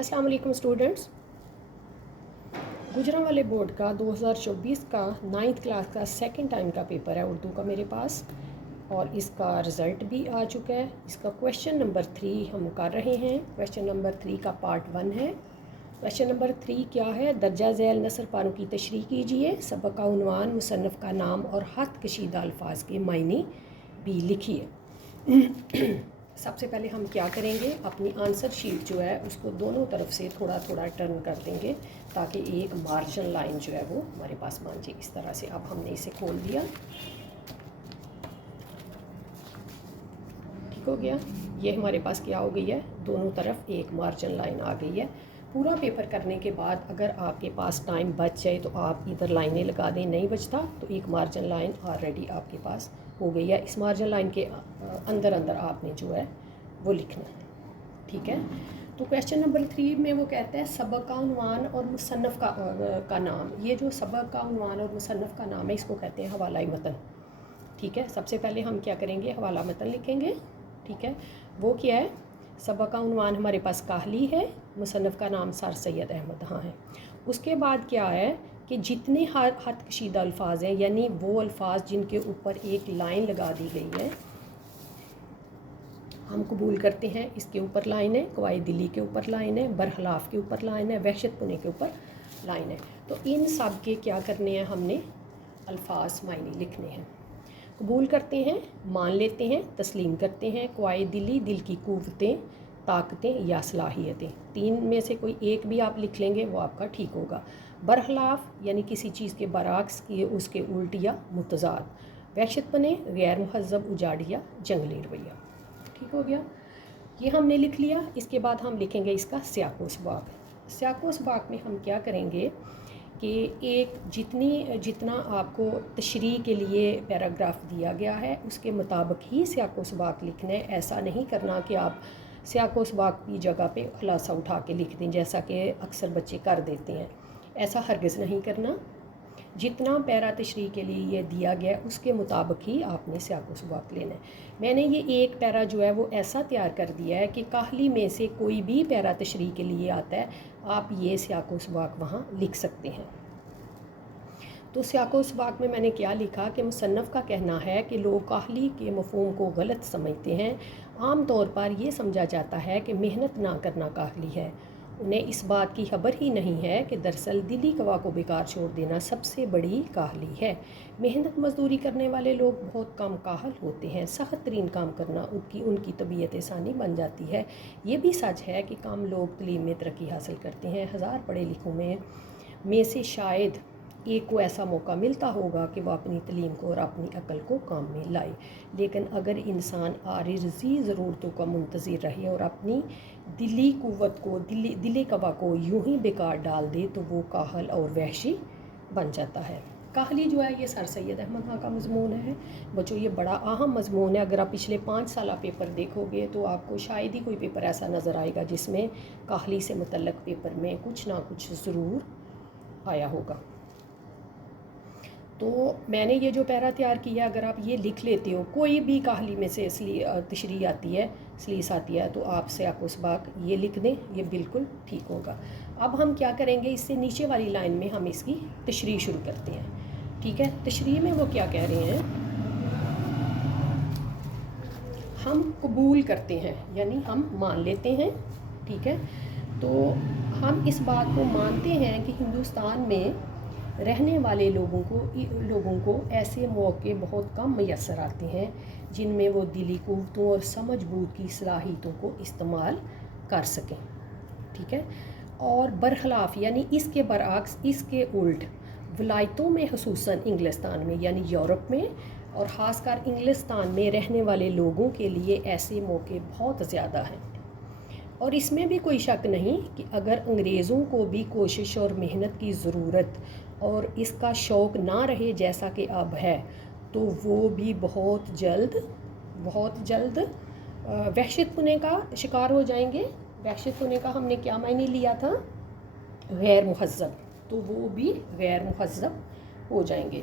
अस्सलाम वालेकुम students. गुजरांवाले board का 2024 का 9th क्लास का सेकंड टाइम का पेपर है उर्दू का मेरे पास, और इसका रिज़ल्ट भी आ चुका है। इसका क्वेश्चन नंबर 3 हम कर रहे हैं। क्वेश्चन नंबर 3 का पार्ट 1 है। क्वेश्चन नंबर 3 क्या है? दर्जा झैल नसर पारों की तशरीह कीजिए। सबक का उन्वान, मुसन्नफ़ का नाम और हथ कशीदा अल्फाज के मायने भी लिखिए। सबसे पहले हम क्या करेंगे, अपनी आंसर शीट जो है उसको दोनों तरफ से थोड़ा थोड़ा टर्न कर देंगे ताकि एक मार्जिन लाइन जो है वो हमारे पास बन जाए इस तरह से। अब हमने इसे खोल दिया, ठीक हो गया। ये हमारे पास क्या हो गई है, दोनों तरफ एक मार्जिन लाइन आ गई है। पूरा पेपर करने के बाद अगर आपके पास टाइम बच जाए तो आप इधर लाइनें लगा दें, नहीं बचता तो एक मार्जिन लाइन ऑलरेडी आपके पास हो गई है। इस मार्जिन लाइन के अंदर अंदर आपने जो है वो लिखना है, ठीक है। तो क्वेश्चन नंबर 3 में वो कहता है सबक का उन्वान और मुसन्नफ़ का नाम। ये जो सबक का उन्वान और मुसन्नफ़ का नाम है इसको कहते हैं हवाला मतन, ठीक है। सबसे पहले हम क्या करेंगे, हवाला मतन लिखेंगे, ठीक है। वो क्या है, सबक का उन्वान हमारे पास काहली है, मुसन्नफ़ का नाम सर सैयद अहमद हाँ है। उसके बाद क्या है कि जितने हथ कशीदा अल्फाज हैं, यानी वो अल्फाज जिनके ऊपर एक लाइन लगा दी गई है, हम कबूल करते हैं इसके ऊपर लाइन है, कवायद दिली के ऊपर लाइन है, बरखलाफ के ऊपर लाइन है, वहशत पुने के ऊपर लाइन है। तो इन सब के क्या करने हैं, हमने अल्फाज मायने लिखने हैं। कबूल करते हैं, मान लेते हैं, तस्लीम करते हैं। कवायद दिली, दिल की क़ुव्वतें, ताकतें या सलाहियतें, तीन में से कोई एक भी आप लिख लेंगे वो आपका ठीक होगा। बरखलाफ यानी किसी चीज़ के बरअक्स की उसके उल्ट या मुतज़ाद। वहशत पने, गैर मुहज़्ज़ब, उजाड़िया, जंगली रवैया, ठीक हो गया। ये हमने लिख लिया। इसके बाद हम लिखेंगे इसका सियाक़ो सबाक़। सियाक़ो सबाक़ में हम क्या करेंगे कि एक जितना आपको तशरीह के लिए पैराग्राफ दिया गया है उसके मुताबिक ही सियाक़ो सबाक़ लिखना है। ऐसा नहीं करना कि आप सियाक़ो सबाक़ की जगह पे खुलासा उठा के लिख दें जैसा कि अक्सर बच्चे कर देते हैं। ऐसा हरगिज़ नहीं करना। जितना पैरा तशरीह के लिए ये दिया गया है उसके मुताबिक ही आपने सियाक़ो सबाक़ लेना है। मैंने ये एक पैरा जो है वो ऐसा तैयार कर दिया है कि काहली में से कोई भी पैरा तशरीह के लिए आता है, आप ये सियाक़ो सबाक़ वहाँ लिख सकते हैं। तो सियाक़ो सबाक़ में मैंने क्या लिखा कि मुसन्नफ़ का कहना है कि लोग काहली के मफ़हूम को गलत समझते हैं। आम तौर पर यह समझा जाता है कि मेहनत ना करना काहली है। उन्हें इस बात की खबर ही नहीं है कि दरअसल दिली कवा को बेकार छोड़ देना सबसे बड़ी काहली है। मेहनत मजदूरी करने वाले लोग बहुत कम काहल होते हैं। सख्त तरीन काम करना उनकी तबीयत आसानी बन जाती है। ये भी सच है कि कम लोग तलीम में तरक्की हासिल करते हैं। हज़ार पढ़े लिखों में से शायद एक को ऐसा मौका मिलता होगा कि वह अपनी तलीम को और अपनी अक्ल को काम में लाए। लेकिन अगर इंसान आरिज़ी ज़रूरतों का मुंतज़िर रहे और अपनी दिली क़ुव्वत को दिली कवा को यूं ही बेकार डाल दे तो वो काहल और वहशी बन जाता है। काहली जो है ये सर सैयद अहमद खां का मज़मून है। बच्चों ये बड़ा अहम मज़मून है। अगर आप पिछले 5 साल पेपर देखोगे तो आपको शायद ही कोई पेपर ऐसा नज़र आएगा जिसमें काहली से मुतल्लक़ पेपर में कुछ ना कुछ ज़रूर आया होगा। तो मैंने ये जो पैरा तैयार किया, अगर आप ये लिख लेते हो, कोई भी काहली में से तशरीह आती है, सलीस आती है, तो आप सियाक़ो सबाक़ ये लिख दें, ये बिल्कुल ठीक होगा। अब हम क्या करेंगे, इससे नीचे वाली लाइन में हम इसकी तशरीह शुरू करते हैं, ठीक है। तशरीह में वो क्या कह रहे हैं, हम कबूल करते हैं यानी हम मान लेते हैं, ठीक है। तो हम इस बात को मानते हैं कि हिंदुस्तान में रहने वाले लोगों को ऐसे मौके बहुत कम मैसर आते हैं जिनमें वो दिली क़ुव्वतों और समझ-बूझ की सलाहियतों को इस्तेमाल कर सकें, ठीक है। और बरखलाफ यानी इसके बरअक्स, इसके उल्ट, वलायतों में ख़ुसूसन इंग्लिस्तान में यानी यूरोप में और ख़ासकर इंग्लिस्तान में रहने वाले लोगों के लिए ऐसे मौके बहुत ज़्यादा हैं। और इसमें भी कोई शक नहीं कि अगर अंग्रेज़ों को भी कोशिश और मेहनत की ज़रूरत और इसका शौक़ ना रहे जैसा कि अब है, तो वो भी बहुत जल्द वहशत पुने का शिकार हो जाएंगे। वहशत पुने का हमने क्या मायने लिया था, गैर मुहज़्ज़ब, तो वो भी गैर मुहज़्ज़ब हो जाएंगे।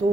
2